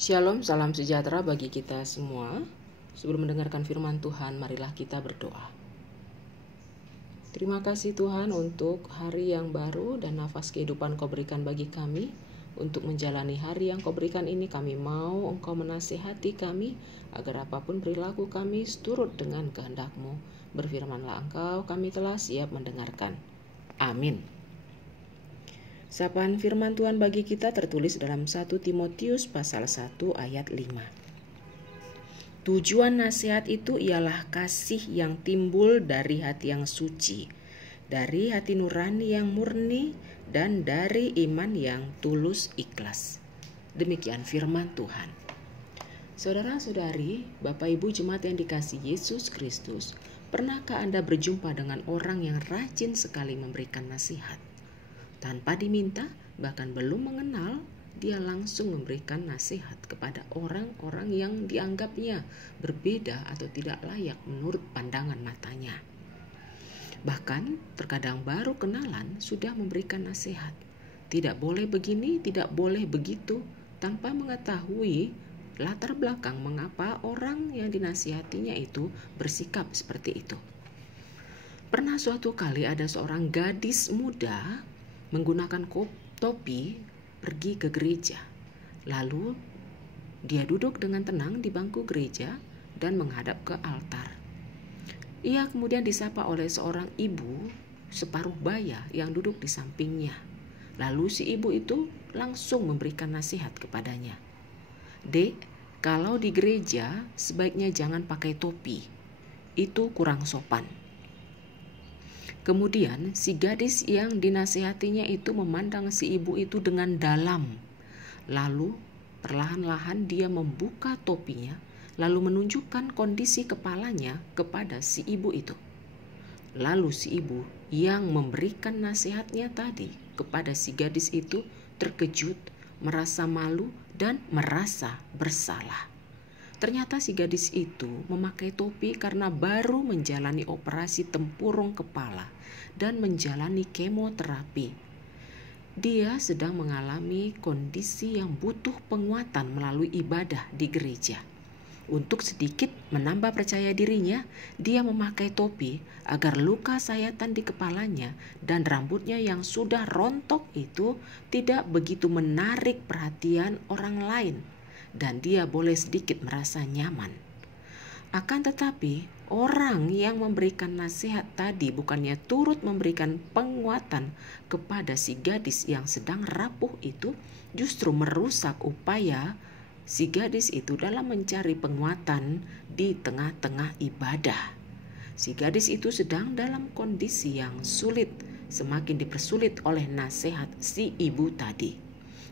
Shalom, salam sejahtera bagi kita semua. Sebelum mendengarkan firman Tuhan, marilah kita berdoa. Terima kasih Tuhan untuk hari yang baru dan nafas kehidupan Kau berikan bagi kami. Untuk menjalani hari yang Kau berikan ini, kami mau Engkau menasihati kami, agar apapun perilaku kami seturut dengan kehendak-Mu. Berfirmanlah Engkau, kami telah siap mendengarkan. Amin. Sapaan firman Tuhan bagi kita tertulis dalam 1 Timotius pasal 1 ayat 5. Tujuan nasihat itu ialah kasih yang timbul dari hati yang suci, dari hati nurani yang murni, dan dari iman yang tulus ikhlas. Demikian firman Tuhan. Saudara-saudari, Bapak Ibu jemaat yang dikasihi Yesus Kristus, pernahkah Anda berjumpa dengan orang yang rajin sekali memberikan nasihat? Tanpa diminta, bahkan belum mengenal, dia langsung memberikan nasihat kepada orang-orang yang dianggapnya berbeda atau tidak layak menurut pandangan matanya. Bahkan terkadang baru kenalan sudah memberikan nasihat. Tidak boleh begini, tidak boleh begitu, tanpa mengetahui latar belakang mengapa orang yang dinasihatinya itu bersikap seperti itu. Pernah suatu kali ada seorang gadis muda menggunakan topi pergi ke gereja. Lalu dia duduk dengan tenang di bangku gereja dan menghadap ke altar. Ia kemudian disapa oleh seorang ibu separuh baya yang duduk di sampingnya. Lalu si ibu itu langsung memberikan nasihat kepadanya. "Dek, kalau di gereja sebaiknya jangan pakai topi. Itu kurang sopan." Kemudian si gadis yang dinasihatinya itu memandang si ibu itu dengan dalam. Lalu perlahan-lahan dia membuka topinya, lalu menunjukkan kondisi kepalanya kepada si ibu itu. Lalu si ibu yang memberikan nasihatnya tadi kepada si gadis itu terkejut, merasa malu dan merasa bersalah. Ternyata si gadis itu memakai topi karena baru menjalani operasi tempurung kepala dan menjalani kemoterapi. Dia sedang mengalami kondisi yang butuh penguatan melalui ibadah di gereja. Untuk sedikit menambah percaya dirinya, dia memakai topi agar luka sayatan di kepalanya dan rambutnya yang sudah rontok itu tidak begitu menarik perhatian orang lain. Dan dia boleh sedikit merasa nyaman. Akan tetapi, orang yang memberikan nasihat tadi bukannya turut memberikan penguatan kepada si gadis yang sedang rapuh itu, justru merusak upaya si gadis itu dalam mencari penguatan di tengah-tengah ibadah. Si gadis itu sedang dalam kondisi yang sulit, semakin dipersulit oleh nasihat si ibu tadi.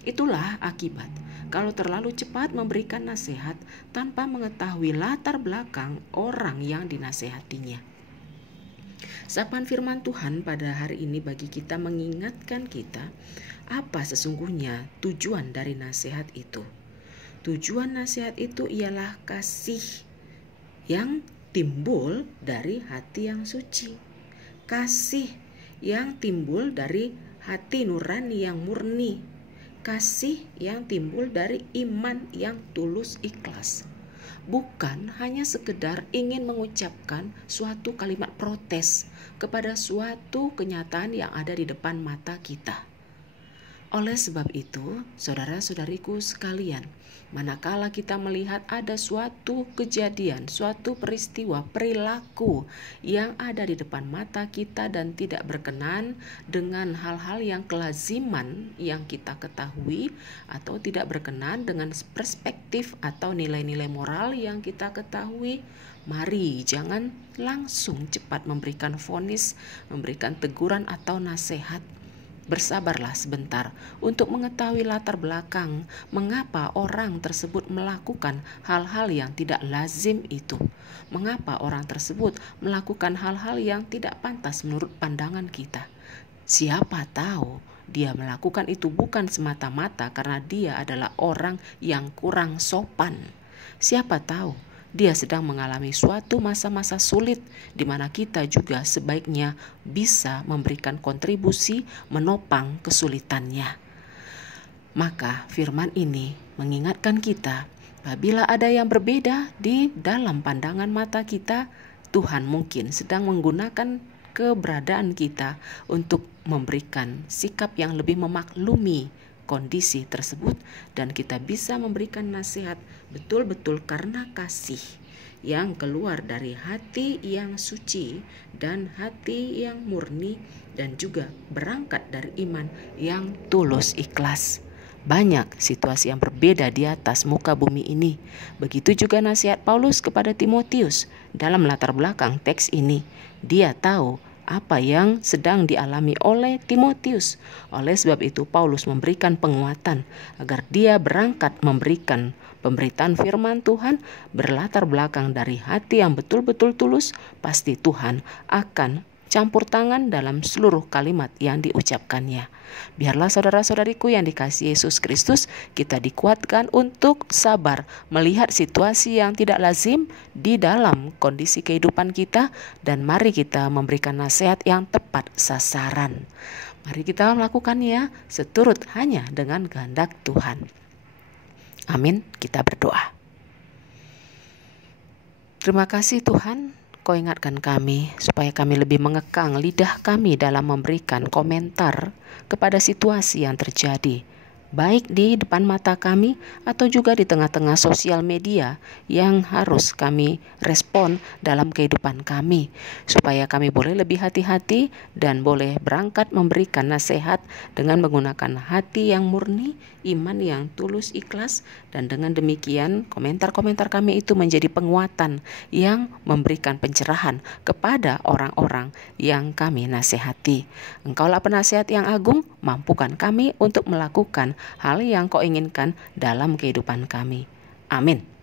Itulah akibat kalau terlalu cepat memberikan nasihat tanpa mengetahui latar belakang orang yang dinasehatinya. Sapaan firman Tuhan pada hari ini bagi kita mengingatkan kita apa sesungguhnya tujuan dari nasihat itu. Tujuan nasihat itu ialah kasih yang timbul dari hati yang suci. Kasih yang timbul dari hati nurani yang murni. Kasih yang timbul dari iman yang tulus ikhlas. Bukan hanya sekedar ingin mengucapkan suatu kalimat protes kepada suatu kenyataan yang ada di depan mata kita. Oleh sebab itu, saudara-saudariku sekalian, manakala kita melihat ada suatu kejadian, suatu peristiwa, perilaku yang ada di depan mata kita dan tidak berkenan dengan hal-hal yang kelaziman yang kita ketahui atau tidak berkenan dengan perspektif atau nilai-nilai moral yang kita ketahui, mari jangan langsung cepat memberikan vonis, memberikan teguran atau nasihat. Bersabarlah sebentar untuk mengetahui latar belakang mengapa orang tersebut melakukan hal-hal yang tidak lazim itu. Mengapa orang tersebut melakukan hal-hal yang tidak pantas menurut pandangan kita. Siapa tahu dia melakukan itu bukan semata-mata karena dia adalah orang yang kurang sopan. Siapa tahu dia sedang mengalami suatu masa-masa sulit di mana kita juga sebaiknya bisa memberikan kontribusi menopang kesulitannya. Maka firman ini mengingatkan kita, apabila ada yang berbeda di dalam pandangan mata kita, Tuhan mungkin sedang menggunakan keberadaan kita untuk memberikan sikap yang lebih memaklumi kondisi tersebut, dan kita bisa memberikan nasihat betul-betul karena kasih yang keluar dari hati yang suci dan hati yang murni, dan juga berangkat dari iman yang tulus ikhlas. Banyak situasi yang berbeda di atas muka bumi ini. Begitu juga nasihat Paulus kepada Timotius dalam latar belakang teks ini. Dia tahu apa yang sedang dialami oleh Timotius. Oleh sebab itu Paulus memberikan penguatan agar dia berangkat memberikan pemberitaan firman Tuhan berlatar belakang dari hati yang betul-betul tulus. Pasti Tuhan akan campur tangan dalam seluruh kalimat yang diucapkannya. Biarlah saudara-saudariku yang dikasihi Yesus Kristus, kita dikuatkan untuk sabar melihat situasi yang tidak lazim di dalam kondisi kehidupan kita, dan mari kita memberikan nasihat yang tepat sasaran. Mari kita melakukannya seturut hanya dengan kehendak Tuhan. Amin. Kita berdoa. Terima kasih Tuhan, Kau ingatkan kami supaya kami lebih mengekang lidah kami dalam memberikan komentar kepada situasi yang terjadi, baik di depan mata kami atau juga di tengah-tengah sosial media yang harus kami respon dalam kehidupan kami, supaya kami boleh lebih hati-hati dan boleh berangkat memberikan nasihat dengan menggunakan hati yang murni, iman yang tulus ikhlas, dan dengan demikian komentar-komentar kami itu menjadi penguatan yang memberikan pencerahan kepada orang-orang yang kami nasihati. Engkaulah penasihat yang agung, mampukan kami untuk melakukan hal yang Kau inginkan dalam kehidupan kami. Amin.